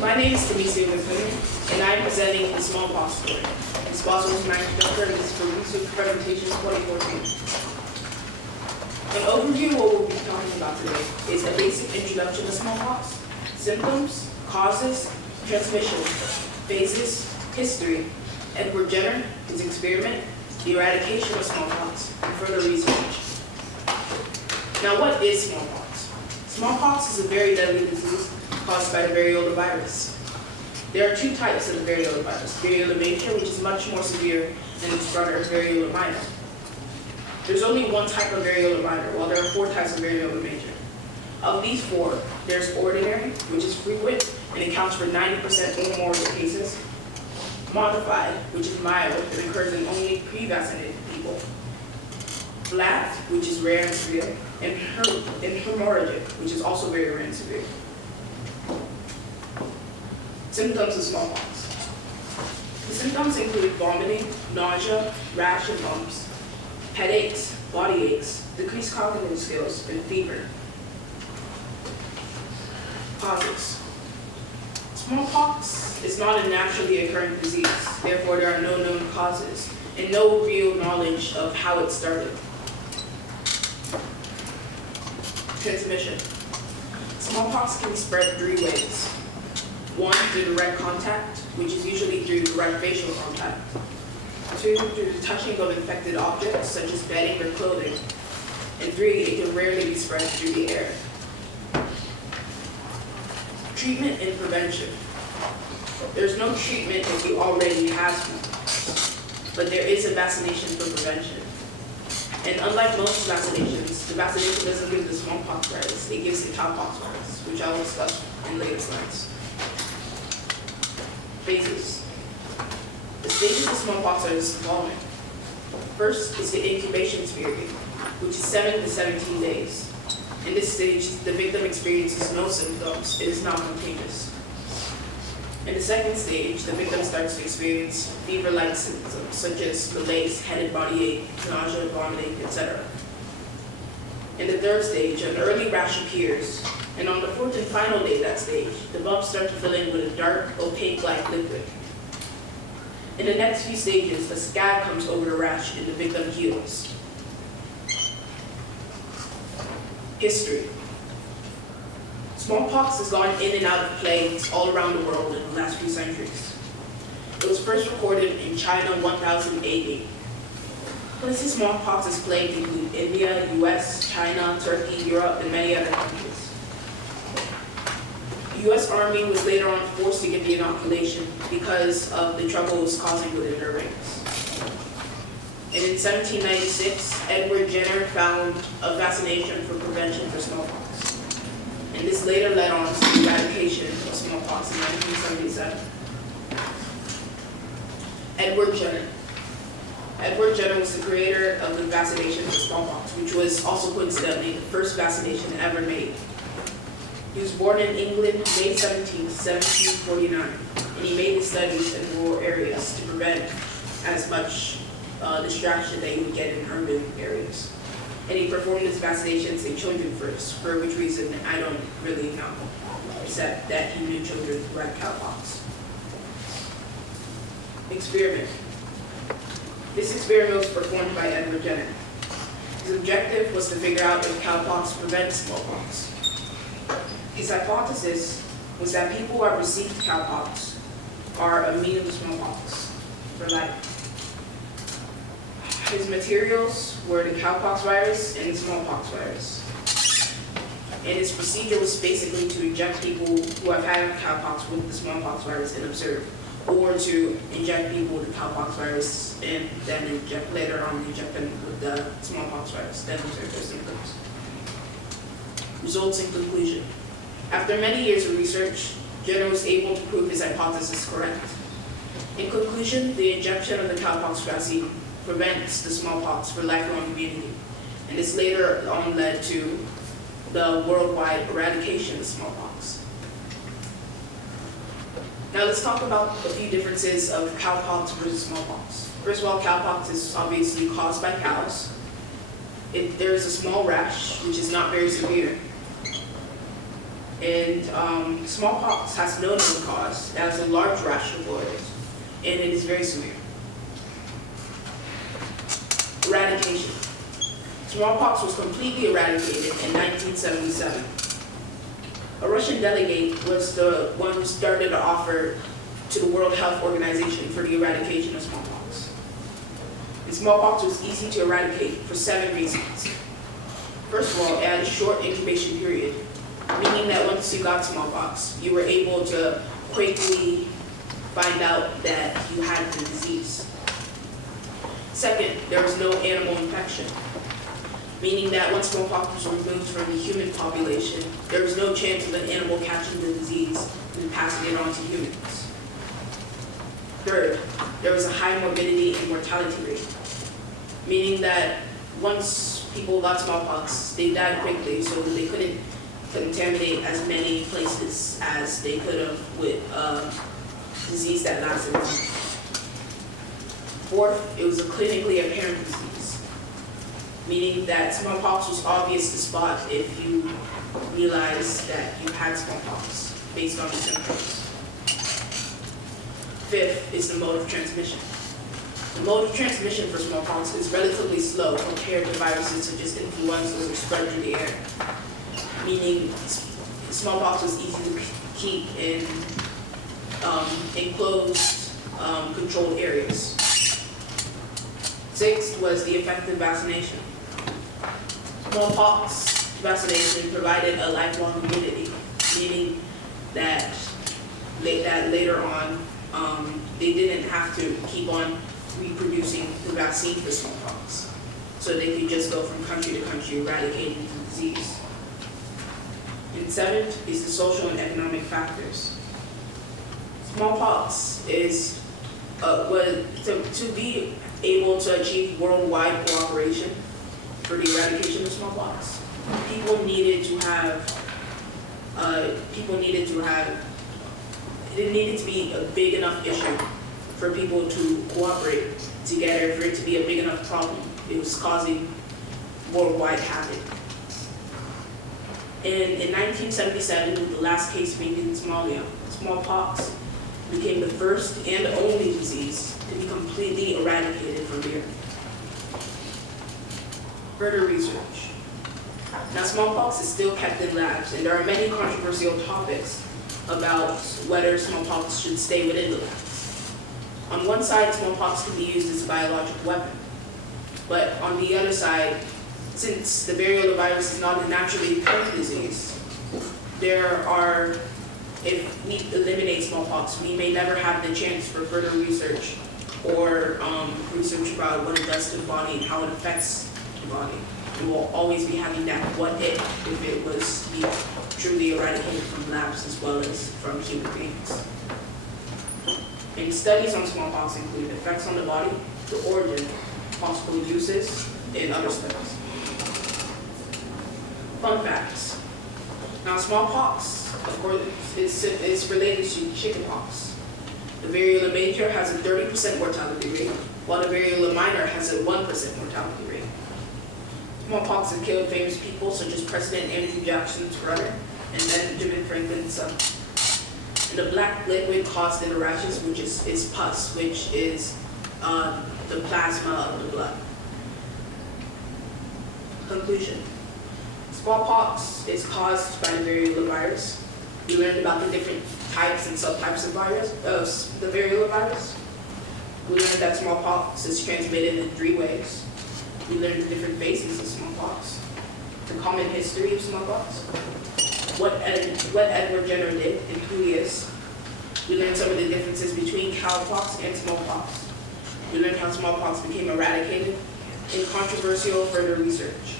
My name is Tomisin Ogunfummi, and I am presenting Is Smallpox story. It's sponsored with Untitled Chapter, and this is for Research Presentations 2014. An overview of what we'll be talking about today is a basic introduction to smallpox, symptoms, causes, transmission, phases, history, Edward Jenner, his experiment, the eradication of smallpox, and further research. Now, what is smallpox? Smallpox is a very deadly disease caused by the variola virus. There are two types of the variola virus, variola major, which is much more severe than its brother, variola minor. There's only one type of variola minor, while there are 4 types of variola major. Of these 4, there's ordinary, which is frequent and accounts for 90% or more of the cases, modified, which is mild and occurs in only pre-vaccinated people, black, which is rare and severe, and hemorrhagic, which is also very rare and severe. Symptoms of smallpox. The symptoms include vomiting, nausea, rash and bumps, headaches, body aches, decreased cognitive skills, and fever. Causes. Smallpox is not a naturally occurring disease, therefore there are no known causes and no real knowledge of how it started. Transmission. Smallpox can be spread 3 ways. 1, through direct contact, which is usually through direct facial contact. 2, through the touching of infected objects, such as bedding or clothing. And 3, it can rarely be spread through the air. Treatment and prevention. There's no treatment if you already have smallpox, but there is a vaccination for prevention. And unlike most vaccinations, the vaccination doesn't give the smallpox virus, it gives the cowpox virus, which I will discuss in later slides. Phases. The stages of smallpox are as following. First is the incubation period, which is 7 to 17 days. In this stage, the victim experiences no symptoms. It is not contagious. In the second stage, the victim starts to experience fever-like symptoms, such as malaise, head and body ache, nausea, vomiting, etc. In the third stage, an early rash appears, and on the 4th and final day of that stage, the bumps start to fill in with a dark, opaque-like liquid. In the next few stages, a scab comes over the rash and the victim heals. History. Smallpox has gone in and out of plagues all around the world in the last few centuries. It was first recorded in China 1000 AD. Places smallpox is plagued include India, US, China, Turkey, Europe, and many other countries. The US Army was later on forced to get the inoculation because of the trouble it was causing within their ranks. And in 1796, Edward Jenner found a vaccination for prevention for smallpox. And this later led on to the eradication of smallpox in 1977. Edward Jenner. Edward Jenner was the creator of the vaccination for smallpox, which was also coincidentally the first vaccination ever made. He was born in England May 17, 1749, and he made his studies in rural areas to prevent as much distraction that you would get in urban areas. And he performed his vaccinations in children first, for which reason I don't really know, except that he knew children who had cowpox. Experiment. This experiment was performed by Edward Jenner. His objective was to figure out if cowpox prevents smallpox. His hypothesis was that people who have received cowpox are immune to smallpox for life. His materials were the cowpox virus and the smallpox virus. And his procedure was basically to inject people who have had cowpox with the smallpox virus and observe, or to inject people with the cowpox virus and then later on inject them with the smallpox virus, then observe their symptoms. Results and conclusion. After many years of research, Jenner was able to prove his hypothesis correct. In conclusion, the injection of the cowpox vaccine prevents the smallpox for lifelong immunity, and this later on led to the worldwide eradication of smallpox. Now let's talk about a few differences of cowpox versus smallpox. First of all, cowpox is obviously caused by cows. There is a small rash, which is not very severe. And smallpox has no known cause. It has a large rash of boils, and it is very severe. Eradication. Smallpox was completely eradicated in 1977. A Russian delegate was the one who started an offer to the World Health Organization for the eradication of smallpox. And smallpox was easy to eradicate for 7 reasons. First of all, it had a short incubation period, meaning that once you got smallpox, you were able to quickly find out that you had the disease. Second, there was no animal infection, meaning that once smallpox was removed from the human population, there was no chance of an animal catching the disease and passing it on to humans. Third, there was a high morbidity and mortality rate, meaning that once people got smallpox, they died quickly, so they couldn't contaminate as many places as they could have with a disease that lasted long. Fourth, it was a clinically apparent disease, meaning that smallpox was obvious to spot if you realized that you had smallpox based on the symptoms. Fifth is the mode of transmission. The mode of transmission for smallpox is relatively slow compared to viruses such as influenza which spread through the air, meaning smallpox was easy to keep in enclosed, controlled areas. Sixth was the effective vaccination. Smallpox vaccination provided a lifelong immunity, meaning that later on, they didn't have to keep on reproducing the vaccine for smallpox. So they could just go from country to country eradicating the disease. And seventh is the social and economic factors. Smallpox is, to be able to achieve worldwide cooperation for the eradication of smallpox, it needed to be a big enough issue for people to cooperate together, for it to be a big enough problem. It was causing worldwide havoc. And in 1977, with the last case being in Somalia, smallpox became the first and only disease to be completely eradicated from the earth. Further research. Now, smallpox is still kept in labs, and there are many controversial topics about whether smallpox should stay within the labs. On one side, smallpox can be used as a biological weapon, but on the other side, since the variola virus is not a naturally occurring disease, if we eliminate smallpox, we may never have the chance for further research or research about what it does to the body and how it affects the body. And we'll always be having that what if it was truly eradicated from labs as well as from human beings. And studies on smallpox include effects on the body, the origin, possible uses, and other studies. Fun facts. Now, smallpox, of course, is related to chickenpox. The variola major has a 30% mortality rate, while the variola minor has a 1% mortality rate. Smallpox has killed famous people such as President Andrew Jackson's brother and Benjamin Franklin's son. And the black liquid caused in the rashes, which is pus, which is the plasma of the blood. Conclusion. Smallpox is caused by the variola virus. We learned about the different types and subtypes of the variola virus. We learned that smallpox is transmitted in 3 ways. We learned the different phases of smallpox, the common history of smallpox, what Edward Jenner did and who he is. We learned some of the differences between cowpox and smallpox. We learned how smallpox became eradicated and controversial further research.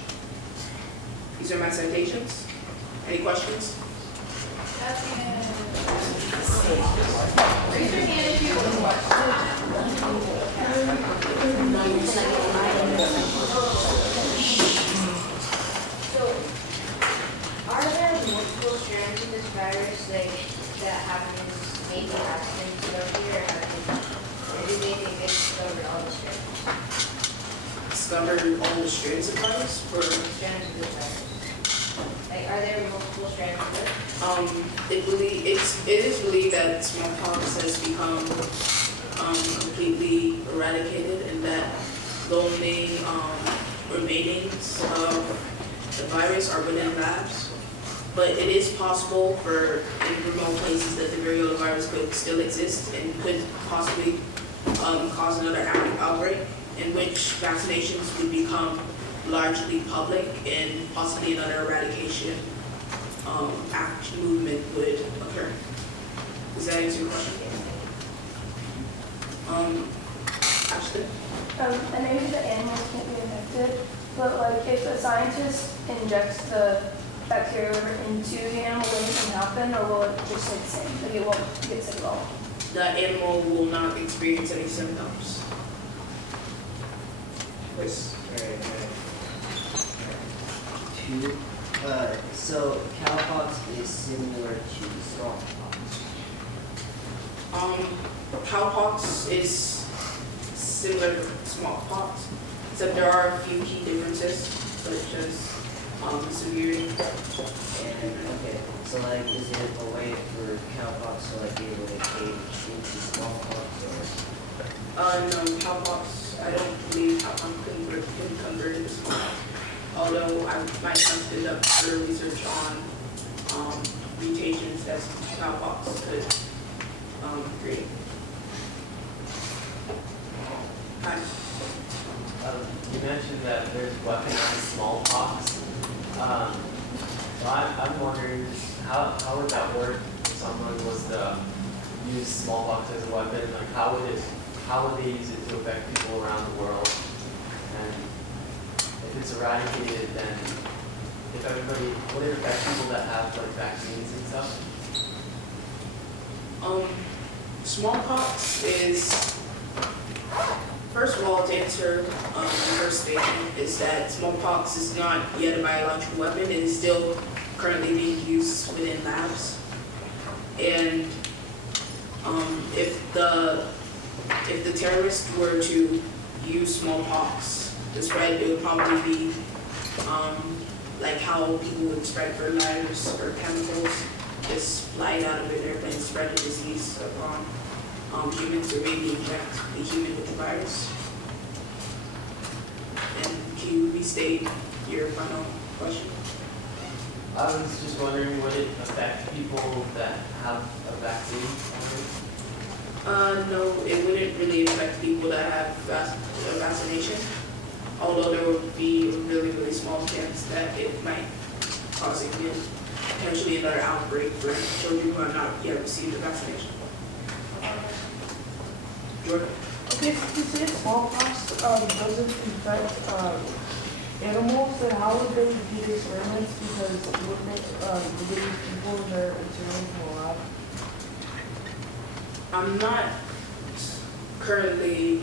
These are my citations. Any questions? Raise your hand if you have a question. So, are there multiple strands of this virus that happens maybe have been discovered here, or do they think they discovered all the strands? Discovered all the strands of virus? Or Strands of this virus. Like, are there multiple strands of it? It is believed that smallpox has become completely eradicated, and that the only remainings of the virus are within labs. But it is possible for in remote places that the variola virus could still exist and could possibly cause another outbreak, in which vaccinations would become largely public and possibly another eradication movement would occur. Does that answer your question? Ashton? And maybe the animals can't be infected, but like if a scientist injects the bacteria into the animal, will anything happen, or will it just stay the same? Like it won't get sick at all? The animal will not experience any symptoms. Chris? So cowpox is similar to smallpox. Cowpox is similar to smallpox, except there are a few key differences, such as severity. And okay, so like, is it a way for cowpox to like be able to age into smallpox or? No, cowpox, I don't believe cowpox can convert into smallpox. Although I might have to do further research on mutations that cowpox could create. Hi. You mentioned that there's weaponized smallpox. So I'm wondering how would that work if someone was to use smallpox as a weapon? Like how would they use it to affect people around the world? And if it's eradicated, then if everybody, would it affect people that have like vaccines and stuff? Smallpox is, first of all, to answer the first statement, is that smallpox is not yet a biological weapon. It is still currently being used within labs. And if the terrorists were to use smallpox to spread, it would probably be like how people would spread fertilizers or chemicals, just fly it out of an airplane and spread the disease upon humans, or maybe inject the human with the virus. And can you restate your final question? I was just wondering, would it affect people that have a vaccine already? No, it wouldn't really affect people that have a vaccination, although there would be a really, really small chance that it might cause potentially another outbreak for children who have not yet received the vaccination. Jordan? If you say smallpox doesn't infect animals, then how would they do the experiments? Because wouldn't it believe people when they're observing from a lab? I'm not currently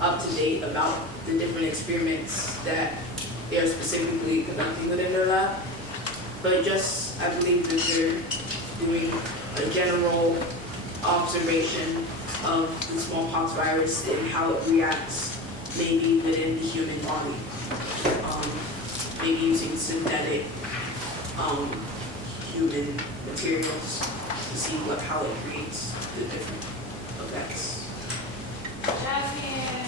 up to date about the different experiments that they're specifically conducting within their lab, but I believe that they're doing a general observation of the smallpox virus and how it reacts maybe within the human body, maybe using synthetic human materials to see how it creates the different effects. Jasmine.